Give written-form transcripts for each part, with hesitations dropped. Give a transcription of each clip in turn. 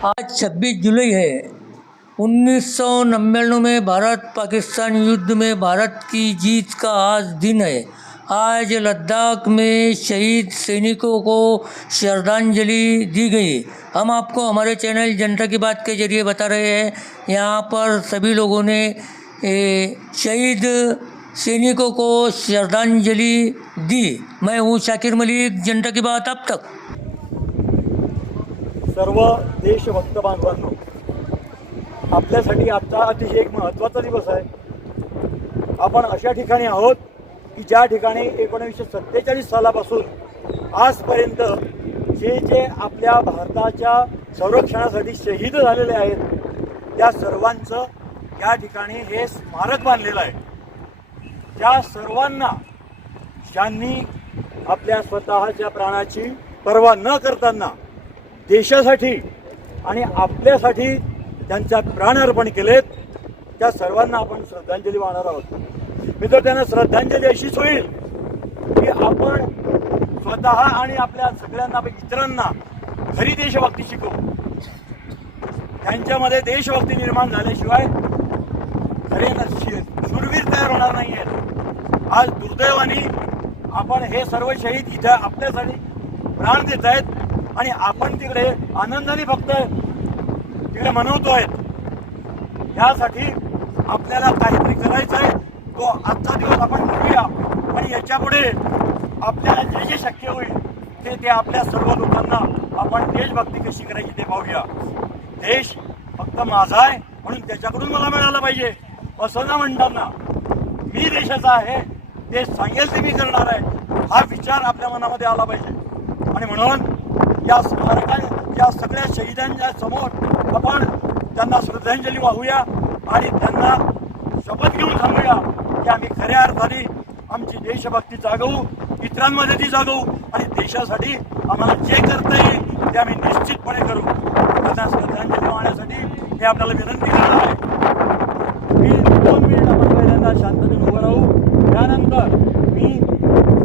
आज 26 जुलाई है। 1999 में भारत पाकिस्तान युद्ध में भारत की जीत का आज दिन है। आज लद्दाख में शहीद सैनिकों को श्रद्धांजलि दी गई। हम आपको हमारे चैनल जनता की बात के जरिए बता रहे हैं, यहाँ पर सभी लोगों ने शहीद सैनिकों को श्रद्धांजलि दी। मैं हूँ शाकिर मलिक, जनता की बात अब तक। सर्व देशभक्त बांधवांनो, आपल्यासाठी आजचा अतिशय एक महत्त्वाचा दिवस आहे। आपण अशा ठिकाणी आहोत की ज्या ठिकाणी 1947 सालापासून आजपर्यंत जे आपल्या भारताच्या संरक्षणासाठी शहीद झालेले आहेत त्या सर्वांचं या ठिकाणी हे स्मारक बांधलेलं आहे। त्या सर्वांना ज्यांनी आपल्या स्वतःच्या प्राणाची पर्वा न करताना देशासाठी आणि आपल्यासाठी त्यांच्या प्राण अर्पण केलेत, त्या सर्वांना आपण श्रद्धांजली वाहणार आहोत। मित्र, त्यांना श्रद्धांजली अशीच होईल की आपण स्वतः आणि आपल्या सगळ्यांना इतरांना खरी देशभक्ती शिकवू। त्यांच्यामध्ये देशभक्ती निर्माण झाल्याशिवाय खरे शूरवीर तयार होणार नाही आहेत। आज दुर्दैवाने आपण हे सर्व शहीद इथे आपल्यासाठी प्राण देत आहेत आणि आपण तिकडे आनंदाने फक्त तिकडे मनवतोय। यासाठी आपल्याला काहीतरी करायचं आहे, तो आजचा दिवस आपण घेऊया आणि याच्या पुढे आपल्याला जे जे शक्य होईल ते आपल्या सर्व लोकांना आपण देशभक्ती कशी करायची ते पाहूया। देश फक्त माझा आहे म्हणून त्याच्याकडून मला मिळाला पाहिजे असं न म्हणताना मी देशाचा आहे, ते सांगेल ते मी करणार आहे, हा विचार आपल्या मनामध्ये आला पाहिजे। आणि म्हणून या स्मारकाच्या सगळ्या शहीदांच्या समोर आपण त्यांना श्रद्धांजली वाहूया आणि त्यांना शपथ घेऊन सांगूया की आम्ही खऱ्या अर्थाने आमची देशभक्ती जागवू, इतरांमध्ये ती जागवू आणि देशासाठी आम्हाला जे करता येईल ते आम्ही निश्चितपणे करू। त्यांना श्रद्धांजली वाहण्यासाठी मी आपल्याला विनंती करणार आहे। मी 2 मिनिट आपण पहिल्यांदा शांततेने उभं राहू, त्यानंतर मी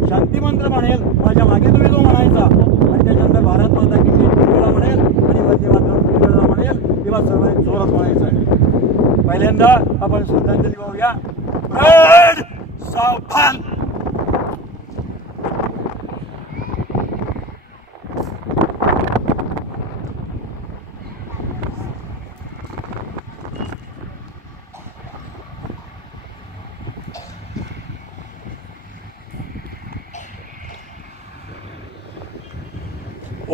शांतिमंत्र म्हणेल, माझ्या मागे तुम्ही तो म्हणायचा आणि त्याच्यानंतर भारत माता की जय वेळा म्हणेल आणि वंदे मातरम वेळा म्हणेल, तेव्हा सर्वांनी जोरात म्हणायचं आहे। पहिल्यांदा आपण श्रद्धांजली वाहूया। सावधान।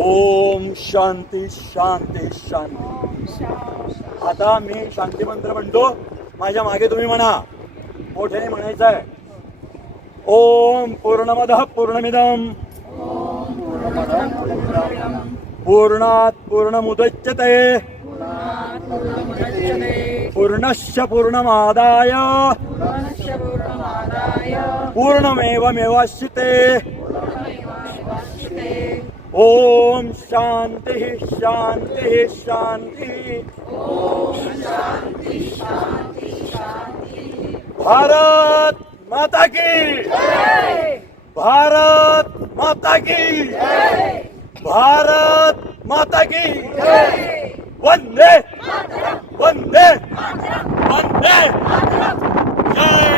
ओम शांती शांती शांती। आता मी शांती मंत्र म्हणतो, माझ्या मागे तुम्ही म्हणा, मोठ्याने म्हणायचं आहे। ओम पूर्णमदः पूर्णमिदं पूर्णात् पूर्णमुदच्यते पूर्णस्य पूर्णमादाय पूर्णमेवावशिष्यते। ओम शांति शांति शांति। भारत माता की जय। भारत माता की जय। भारत माता की जय। वंदे वंदे वंदे जय